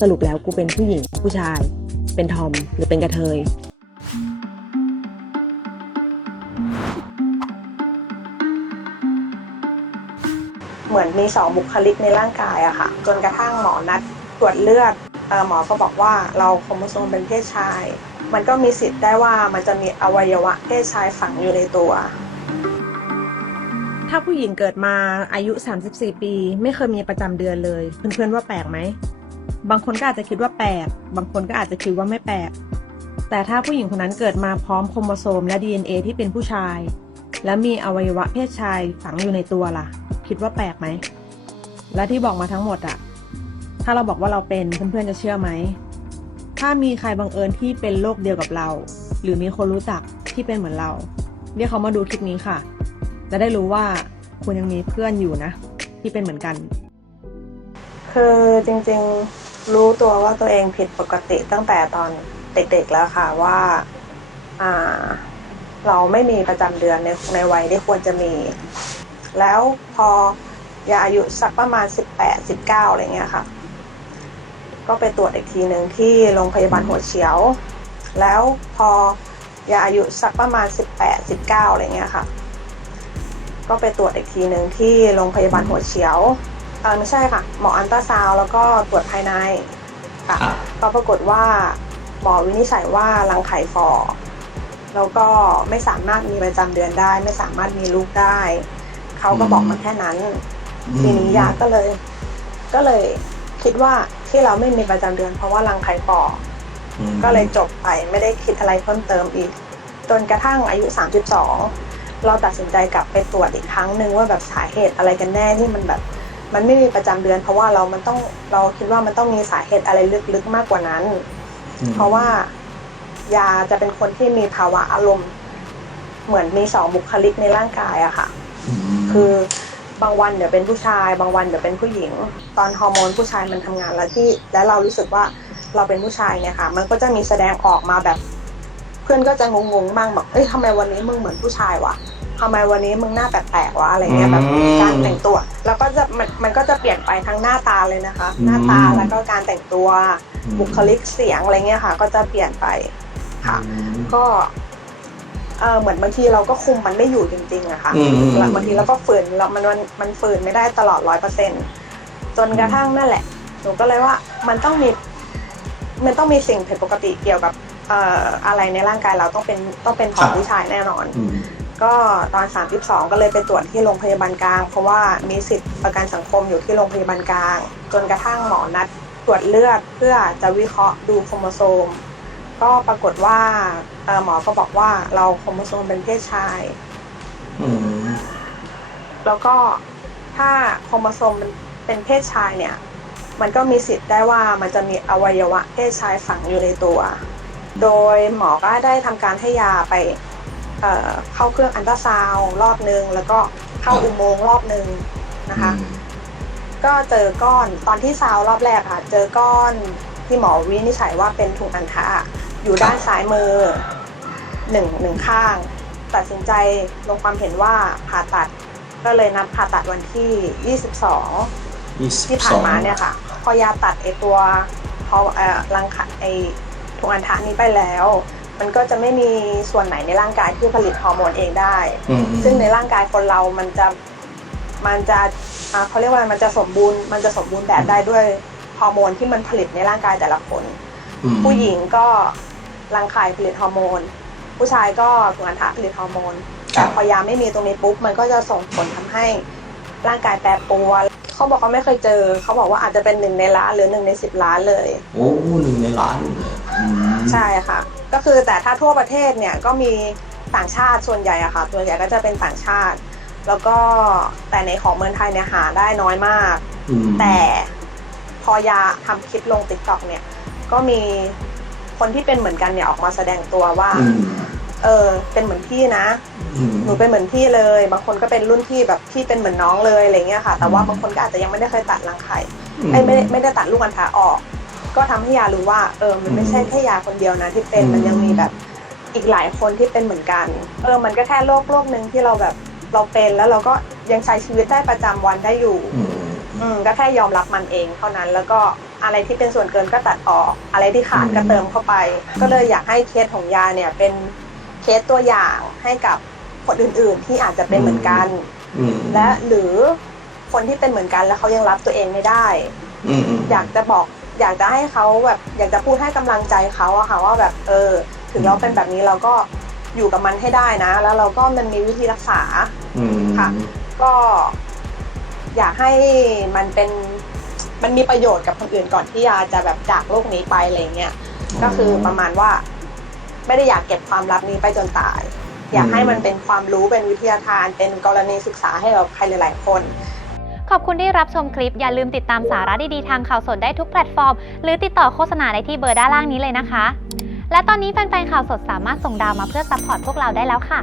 สรุปแล้วกูเป็นผู้หญิงผู้ชาย เป็นทอมหรือเป็นกระเทย เหมือนมีสองบุคลิกในร่างกายอะค่ะ จนกระทั่งหมอนัดตรวจเลือดเอ่อหมอก็บอกว่าเราโครโมโซมเป็นเพศชาย มันก็มีสิทธิ์ได้ว่ามันจะมีอวัยวะเพศชายฝังอยู่ในตัว ถ้าผู้หญิงเกิดมาอายุ 34 ปี ไม่เคยมีประจำเดือนเลย เพื่อนๆว่าแปลกไหม บางคนก็อาจจะคิดว่าแปลก บางคนก็อาจจะคิดว่าไม่แปลก แต่ถ้าผู้หญิงคนนั้นเกิดมาพร้อมโครโมโซมและ DNA ที่เป็นผู้ชาย และมีอวัยวะเพศชายฝังอยู่ในตัวล่ะ คิดว่าแปลกไหม และที่บอกมาทั้งหมดอะถ้าเราบอกว่าเราเป็นเพื่อนๆจะเชื่อไหม ถ้ามีใครบังเอิญที่เป็นโรคเดียวกับเรา หรือมีคนรู้จักที่เป็นเหมือนเรา เรียกเขามาดูคลิปนี้ค่ะ จะได้รู้ว่าคุณยังมีเพื่อนอยู่นะ ที่เป็นเหมือนกัน คือจริงๆรู้ตัวว่าตัวเองผิดปกติตั้งแต่ตอนเด็กๆแล้วค่ะว่าอ่า เราไม่มีประจำเดือนในในวัยที่ควรจะมี แล้วพอยาอายุสักประมาณ 18 19อะไรเงี้ยค่ะ ก็ไปตรวจอีกทีหนึ่งที่โรงพยาบาลหัวเฉียว แล้วพอยาอายุสักประมาณ 18 19อะไรเงี้ยค่ะ ก็ไปตรวจอีกทีหนึ่งที่โรงพยาบาลหัวเฉียว เออไม่ใช่ค่ะ หมออันตราซาวด์แล้วก็ตรวจภายในค่ะ อะ ก็ปรากฏว่าหมอวินิจฉัยว่ารังไข่ฝ่อแล้วก็ไม่สามารถมีประจำเดือนได้ ไม่สามารถมีลูกได้ เขาก็บอกมาแค่นั้น ทีนี้ยาก็เลย ก็เลยคิดว่าที่เราไม่มีประจำเดือน เพราะว่ารังไข่ฝ่ออืมก็เลยจบไปไม่ได้คิดอะไรเพิ่มเติมอีก จนกระทั่งอายุ 32 เราตัดสินใจกลับไปตรวจอีกครั้งหนึ่งว่าแบบสาเหตุอะไรกันแน่ที่มันแบบ มันไม่มีประจำเดือน เพราะว่าเรามันต้องเราคิดว่ามันต้องมีสาเหตุอะไรลึกๆมากกว่านั้นอืมเพราะว่ายาจะเป็นคนที่มีภาวะอารมณ์ เหมือนมีสองบุคลิกในร่างกายอะค่ะมคือบางวันเดี๋ยวเป็นผู้ชาย บางวันเดี๋ยวเป็นผู้หญิง ตอนฮอร์โมนผู้ชายมันทำงานแล้วที่ แล้วเรารู้สึกว่าเราเป็นผู้ชายเนี่ยค่ะ มันก็จะมีแสดงออกมาแบบ เพื่อนก็จะงงๆบ้างแบบเอ้ยทำไมวันนี้มึงเหมือนผู้ชายวะ ทำไมวันนี้มึงหน้าแปลกๆวะอะไรเงี้ยแบบการแต่งตัว แล้วก็จะมันมันก็จะเปลี่ยนไปทั้งหน้าตาเลยนะคะหน้าตาแล้วก็การแต่งตัวบุคลิกเสียงอะไรเงี้ยค่ะ ก็จะเปลี่ยนไปค่ะ อืม ก็เออเหมือนบางทีเราก็คุมมันไม่อยู่จริงๆอะค่ะอืมอืมแล้วบางทีเราก็ฝืนเรามันมันมันฝืนไม่ได้ตลอดร้อยเปอร์เซ็นจนกระทั่งนั่นแหละหนูก็เลยว่ามันต้องมี มันต้องมีสิ่งผิดปกติเกี่ยวกับเอ่ออะไรในร่างกายเราต้องเป็นต้องเป็นของผู้ชายแน่นอน อืม ก็ตอน 32 ก็เลยไปตรวจที่โรงพยาบาลกลาง เพราะว่ามีสิทธิ์ประกันสังคมอยู่ที่โรงพยาบาลกลาง จนกระทั่งหมอนัดตรวจเลือดเพื่อจะวิเคราะห์ดูโครโมโซม ก็ปรากฏว่าหมอก็บอกว่าเราโครโมโซมเป็นเพศชายแล้วก็ถ้าโครโมโซมเป็นเพศชายเนี่ย มันก็มีสิทธิ์ได้ว่ามันจะมีอวัยวะเพศชายฝังอยู่ในตัว โดยหมอก็ได้ทำการให้ยาไป เอ่อเข้าเครื่องอันตราซาวด์รอบนึง แล้วก็เข้าอุโมงค์รอบนึงนะคะ ก็เจอก้อนตอนที่ซาวด์รอบแรกค่ะ เจอก้อนที่หมอวินิจฉัยว่าเป็นถุงอัณฑะอยู่ด้านซ้ายมือหนึ่งหนึ่งข้าง ตัดสินใจลงความเห็นว่าผ่าตัดก็เลยนัดผ่าตัดวันที่ 22ยี่สิบที่ผ่าสนองมาเนี่ยค่ะ พอยาตัดไอตัวพอเอ่อรังไข่ไอถุงอัณฑะนี้ไปแล้ว มันก็จะไม่มีส่วนไหนในร่างกายที่ผลิตฮอร์โมนเองได้ อืมซึ่งในร่างกายคนเรามันจะมันจะอ่าเขาเรียกว่ามันจะสมบูรณ์มันจะสมบูรณ์แบบได้ด้วยฮอร์โมนที่มันผลิตในร่างกายแต่ละคน อืมผู้หญิงก็รังไข่ผลิตฮอร์โมน ผู้ชายก็ถุงอัณฑะผลิตฮอร์โมน ครัแต่บพอยาไม่มีตรงนี้ปุ๊บมันก็จะส่งผลทำให้ร่างกายแปรปรวน เขาบอกเขาไม่เคยเจอ เขาบอกว่าอาจจะเป็นหนึ่งในล้านหรือหนึ่งในสิบล้านเลย โอ้หนึ่งในล้านเลยอืมใช่ค่ะ ก็คือแต่ถ้าทั่วประเทศเนี่ยก็มีต่างชาติส่วนใหญ่อะค่ะส่วนใหญ่ก็จะเป็นต่างชาติ แล้วก็แต่ในของเมืองไทยเนี่ยหาได้น้อยมาก อืมแต่พอยาทำคลิปลงติ๊กต็อกเนี่ย ก็มีคนที่เป็นเหมือนกันเนี่ยออกมาแสดงตัวว่า อืม เออเป็นเหมือนพี่นะอืมหนูเป็นเหมือนพี่เลย บางคนก็เป็นรุ่นพี่แบบพี่เป็นเหมือนน้องเลยอะไรเงี้ยค่ะ แต่ว่าบางคนก็อาจจะยังไม่ได้เคยตัดรังไข่เอ้ยไม่ได้ไม่ได้ตัดลูกอัณฑะออก ก็ทำให้ยารู้ว่าเออมันไม่ใช่แค่ยาคนเดียวนะที่เป็นมันยังมีแบบอีกหลายคนที่เป็นเหมือนกัน เออ มันก็แค่โรคโรคหนึ่งที่เราแบบเราเป็นแล้วเราก็ยังใช้ชีวิตได้ประจำวันได้อยู่อืมอือืมก็แค่ยอมรับมันเองเท่านั้น แล้วก็อะไรที่เป็นส่วนเกินก็ตัดออก อะไรที่ขาดก็เติมเข้าไป ก็เลยอยากให้เคสของยาเนี่ยเป็นเค สตัวอย่างให้กับคนอื่น ๆ ที่อาจจะเป็นเหมือนกันอืมและหรือคนที่เป็นเหมือนกันแล้วเขายังรับตัวเองไม่ได้อืมอืมอยากจะบอก อยากจะให้เขาแบบอยากจะพูดให้กำลังใจเขาอะค่ะว่าแบบเออ ถึงเราเป็นแบบนี้เราก็อยู่กับมันให้ได้นะ แล้วเราก็มันมีวิธีรักษาอืมค่ะ ก็ อยากให้มันเป็นมันมีประโยชน์กับคนอื่นก่อนที่ยาจะแบบจากโลกนี้ไปอะไรเงี้ยก็คือประมาณว่า ไม่ได้อยากเก็บความลับนี้ไปจนตาย อยากให้มันเป็นความรู้เป็นวิทยาทาน เป็นกรณีศึกษาให้กับใครหลาย ๆ คน ขอบคุณที่รับชมคลิป อย่าลืมติดตามสาระดีๆทางข่าวสดได้ทุกแพลตฟอร์ม หรือติดต่อโฆษณาได้ที่เบอร์ด้านล่างนี้เลยนะคะ และตอนนี้แฟนๆข่าวสดสามารถส่งดาวมาเพื่อซัพพอร์ตพวกเราได้แล้วค่ะ